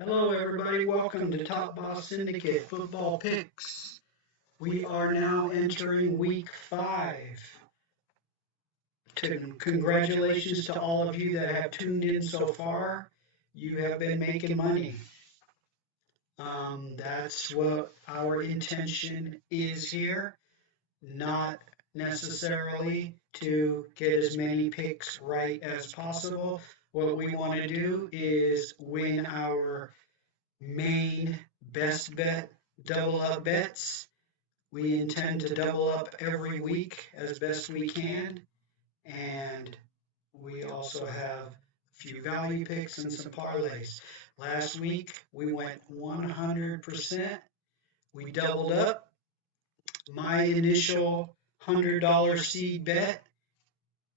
Hello, everybody. Welcome to Top Boss Syndicate Football Picks. We are now entering week 5. Congratulations to all of you that have tuned in so far. You have been making money. That's what our intention is here, not necessarily to get as many picks right as possible. What we want to do is win our main best bet double up bets. We intend to double up every week as best we can, and we also have a few value picks and some parlays. Last week we went 100%. We doubled up. My initial $100 seed bet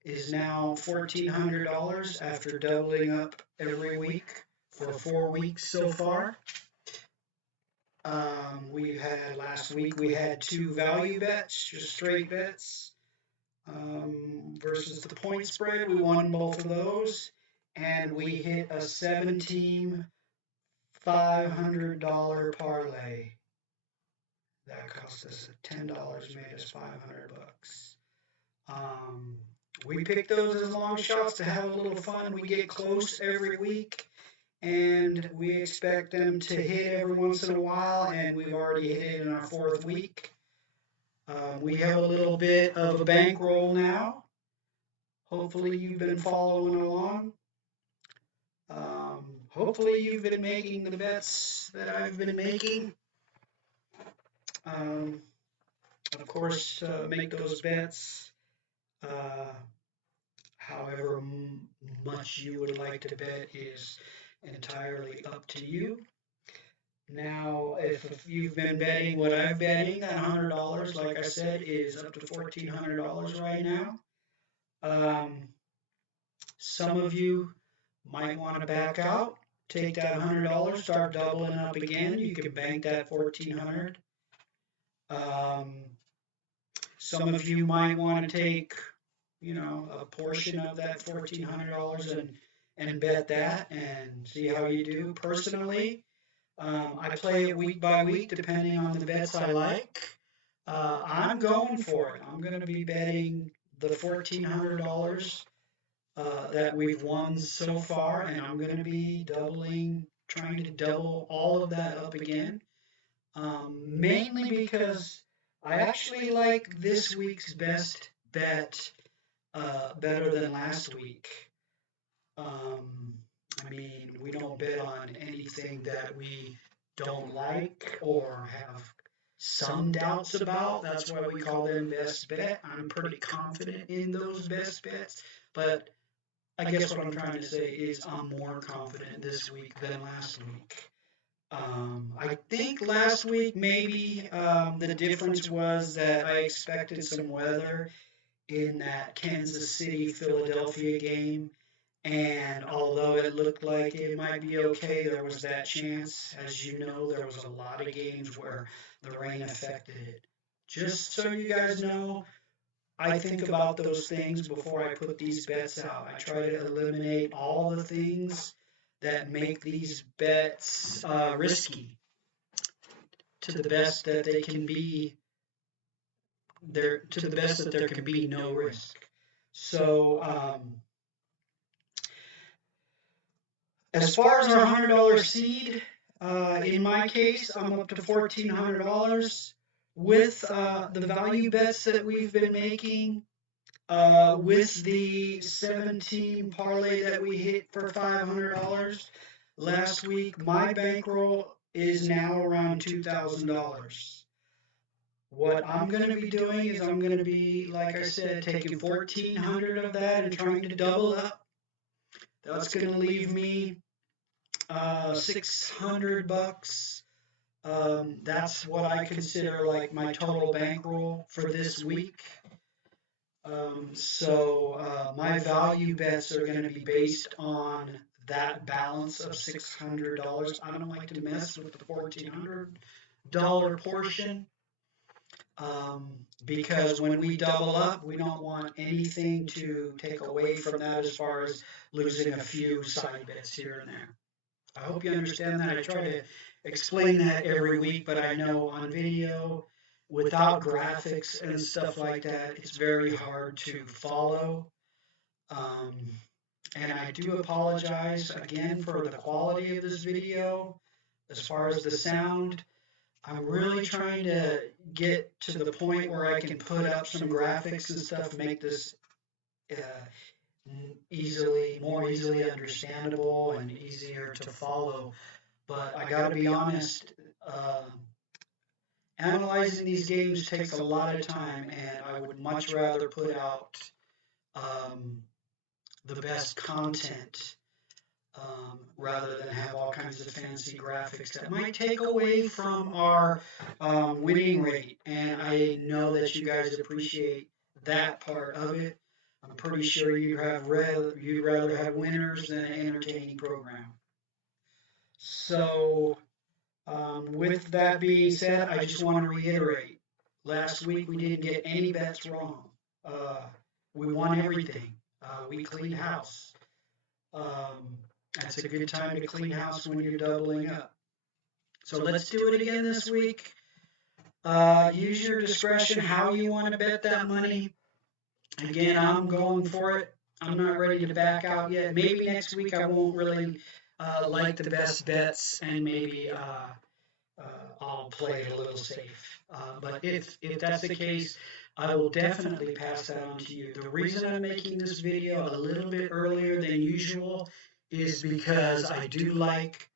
is now $1,400 after doubling up every week for 4 weeks so far. We had last week we had two value bets, just straight bets, versus the point spread. We won both of those, and we hit a 7-team $500 parlay. That cost us $10, made us $500. We picked those as long shots to have a little fun. We get close every week, and we expect them to hit every once in a while, and we've already hit it in our 4th week. We have a little bit of a bankroll now. Hopefully you've been following along. Hopefully you've been making the bets that I've been making. Um, of course, make those bets however much you would like to bet is entirely up to you. Now, if you've been betting what I've betting, that $100, like I said, is up to $1,400 right now. Some of you might want to back out, take that $100, start doubling up again. You can bank that 1,400. Some of you might want to take, a portion of that $1,400 and bet that and see how you do. Personally, I play it week by week depending on the bets I like. I'm going for it. I'm going to be betting the $1,400 that we've won so far, and I'm going to be trying to double all of that up again. Mainly because I actually like this week's best bet better than last week. I mean, we don't bet on anything that we don't like or have some doubts about. That's why we call them best bet. I'm pretty confident in those best bets, but I guess what I'm trying to say is I'm more confident this week than last week. I think last week maybe the difference was that I expected some weather in that Kansas City Philadelphia game. And although it looked like it might be okay, there was that chance. As you know, there was a lot of games where the rain affected it. Just so you guys know, I think about those things before I put these bets out. I try to eliminate all the things that make these bets risky to the best that they can be. To the best that there can be no risk. So, as far as our $100 seed, in my case, I'm up to $1,400 with the value bets that we've been making. With the 17 parlay that we hit for $500 last week, my bankroll is now around $2,000. What I'm going to be doing is I'm going to be, like I said, taking 1,400 of that and trying to double up. That's going to leave me $600. That's what I consider like my total bankroll for this week. My value bets are going to be based on that balance of $600. I don't like to mess with the $1,400 portion because when we double up, we don't want anything to take away from that as far as losing a few side bets here and there. I hope you understand that. I try to explain that every week, but I know on video, without graphics and stuff like that, it's very hard to follow. Um, and I do apologize again for the quality of this video as far as the sound. I'm really trying to get to the point where I can put up some graphics and stuff, make this more easily understandable and easier to follow. But I got to be honest, analyzing these games takes a lot of time, and I would much rather put out um, the best content rather than have all kinds of fancy graphics that might take away from our winning rate. And I know that you guys appreciate that part of it. I'm pretty sure you'd rather have winners than an entertaining program. So, with that being said, I just want to reiterate: last week we didn't get any bets wrong. Uh, we won everything. We cleaned house. Um, that's a good time to clean house when you're doubling up. So let's do it again this week. Use your discretion how you want to bet that money. Again, I'm going for it. I'm not ready to back out yet. Maybe next week I won't really like the best bets, and maybe I'll play it a little safe. But if that's the case, I will definitely pass that on to you. The reason I'm making this video a little bit earlier than usual is because I do like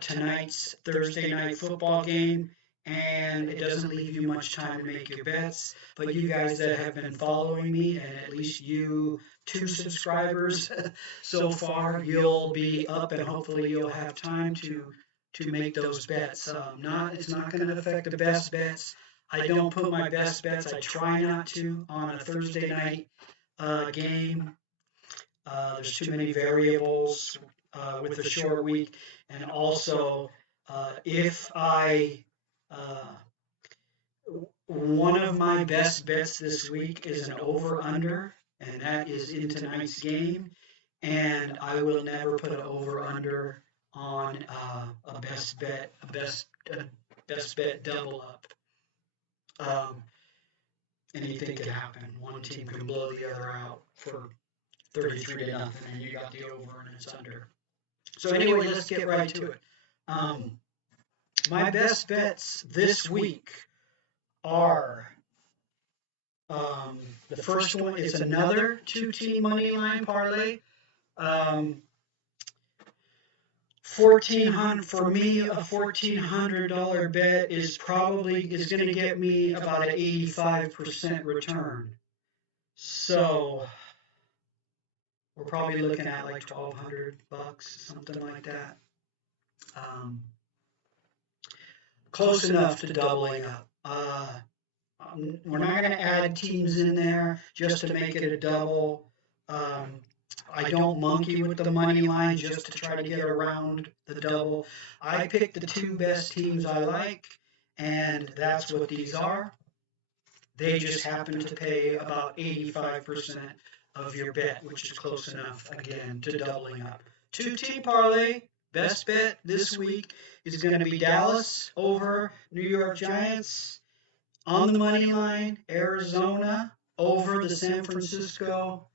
tonight's Thursday night football game, and it doesn't leave you much time to make your bets. But you guys that have been following me, and at least you 2 subscribers so far, you'll be up, and hopefully you'll have time to make those bets. It's not going to affect the best bets. I don't put my best bets. I try not to on a Thursday night game. There's too many variables with a short week, and also if I one of my best bets this week is an over/under, and that is in tonight's game. And I will never put an over/under on a best bet double up. Anything could happen. One team can blow the other out for 33-0, and you got the over and it's under. So anyway, let's get right to it. My best bets this week are the first one is another 2-team money line parlay. 1,400 for me. A $1,400 bet is going to get me about an 85% return. So we're probably looking at like $1,200, something like that. Close enough to doubling up. We're not going to add teams in there just to make it a double. I don't monkey with the money line just to try to get around the double. I pick the 2 best teams I like, and that's what these are. They just happen to pay about 85% of your bet, which is close enough, again, to doubling up. 2-team parlay, best bet this week is going to be Dallas over New York Giants. On the money line, Arizona over the San Francisco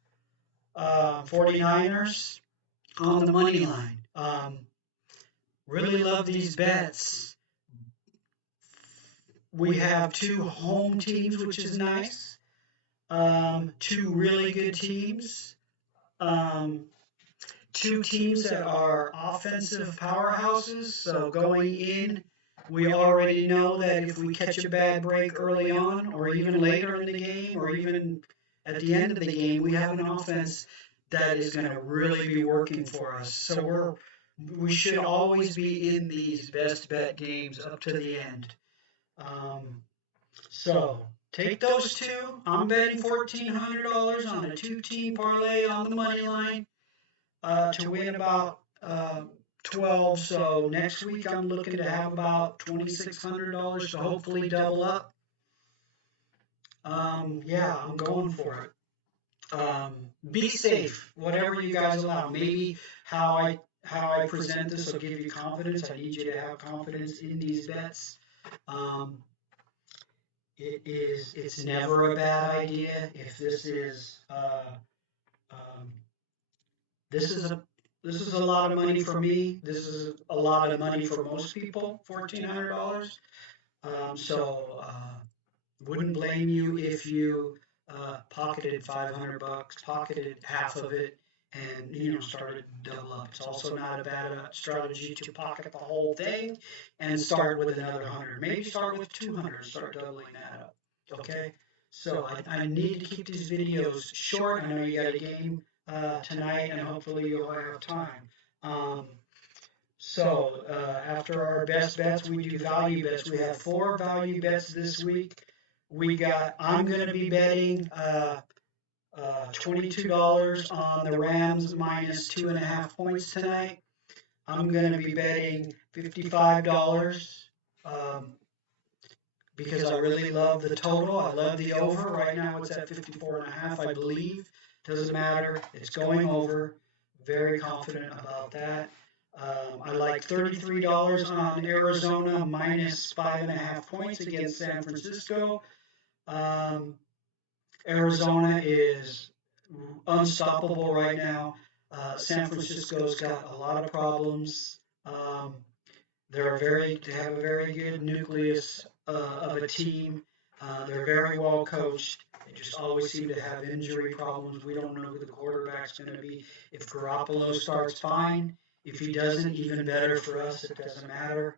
49ers on the money line. Really love these bets. We have 2 home teams, which is nice. 2 really good teams. 2 teams that are offensive powerhouses. So going in, we already know that if we catch a bad break early on, or even later in the game, or even at the end of the game, we have an offense that is going to really be working for us. So we should always be in these best bet games up to the end. So take those 2. I'm betting $1,400 on a 2-team parlay on the money line to win about 12. So next week I'm looking to have about $2,600 to hopefully double up. Yeah, I'm going for it. Be safe, whatever you guys allow. Maybe how how I present this will give you confidence. I need you to have confidence in these bets. Um, it's never a bad idea if um, this is a this is a lot of money for me. This is a lot of money for most people. $1,400. Wouldn't blame you if you pocketed $500, pocketed half of it, and started to double up. It's also not a bad strategy to pocket the whole thing and start with another 100. Maybe start with 200, start doubling that up. Okay. So I need to keep these videos short. I know you got a game tonight, and hopefully you'll have time. Um, After our best bets, we do value bets. We have 4 value bets this week. I'm going to be betting $22 on the Rams minus 2.5 points tonight. I'm going to be betting $55 because I really love the total. I love the over. Right now it's at 54.5, I believe. Doesn't matter. It's going over. Very confident about that. I like $33 on Arizona minus 5.5 points against San Francisco. Arizona is unstoppable right now. San Francisco's got a lot of problems. They have a very good nucleus of a team. They're very well coached. They just always seem to have injury problems. We don't know who the quarterback's going to be. If Garoppolo starts, fine. If he doesn't, even better for us. It doesn't matter.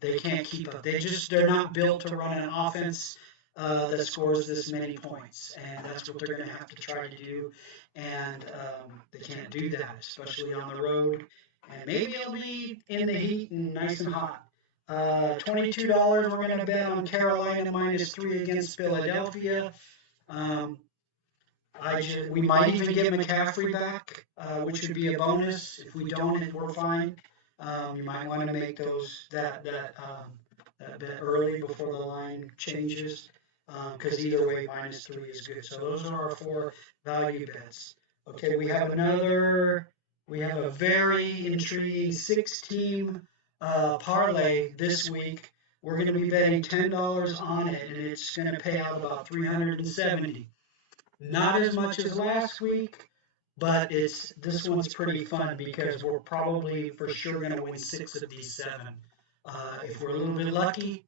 They can't keep up. They're not built to run an offense that scores this many points, and that's what they're going to have to try to do. And they can't do that, especially on the road. And maybe it'll be in the heat and nice and hot. $22 we're going to bet on Carolina minus 3 against Philadelphia. We might even get McCaffrey back, which would be a bonus. If we don't, we're fine. You might want to make that bet early before the line changes, because either way, minus 3 is good. So those are our 4 value bets. Okay, we have a very intriguing 6-team parlay this week. We're going to be betting $10 on it, and it's going to pay out about $370. Not as much as last week, but this one's pretty fun because we're probably for sure going to win 6 of these 7. If we're a little bit lucky,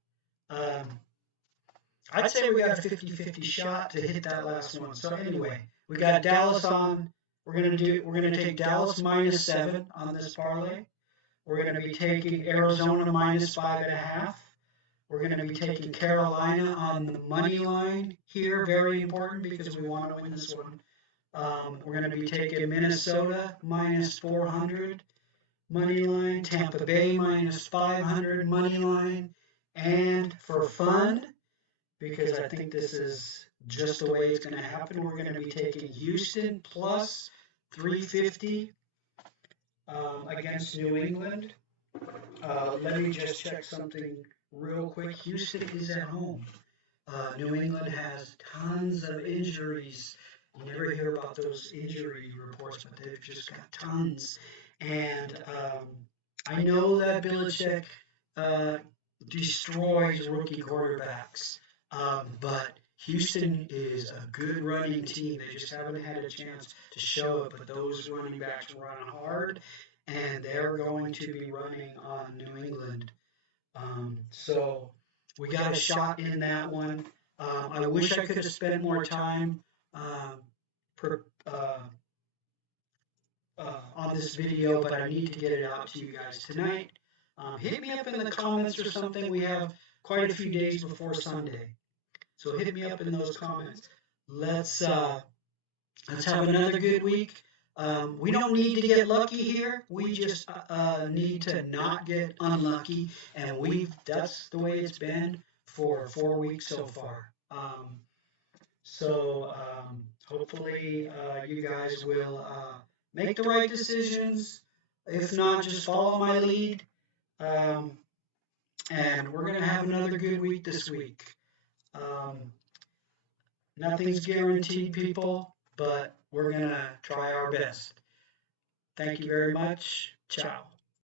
I'd say we got a 50-50 shot to hit that last one. So anyway, we got Dallas on. We're going to take Dallas minus 7 on this parlay. We're going to be taking Arizona minus 5.5. We're going to be taking Carolina on the money line here. Very important because we want to win this one. We're going to be taking Minnesota minus 400 money line, Tampa Bay minus 500 money line, and for fun, because I think this is just the way it's going to happen, we're going to be taking Houston plus 350 against New England. Let me just check something real quick. Houston is at home. New England has tons of injuries. You never hear about those injury reports, but they've just got tons. And I know that Belichick destroys rookie quarterbacks, but Houston is a good running team. They just haven't had a chance to show it, but those running backs run hard, and they're going to be running on New England. So we got a shot in that one. I wish I could have spent more time on this video, but I need to get it out to you guys tonight. Hit me up in the comments or something. We have quite a few days before Sunday, so hit me up in those comments. Let's have another good week. We don't need to get lucky here. We just need to not get unlucky, and that's the way it's been for 4 weeks so far. Hopefully you guys will make the right decisions. If not, just follow my lead. And we're going to have another good week this week. Nothing's guaranteed, people, but we're going to try our best. Thank you very much. Ciao.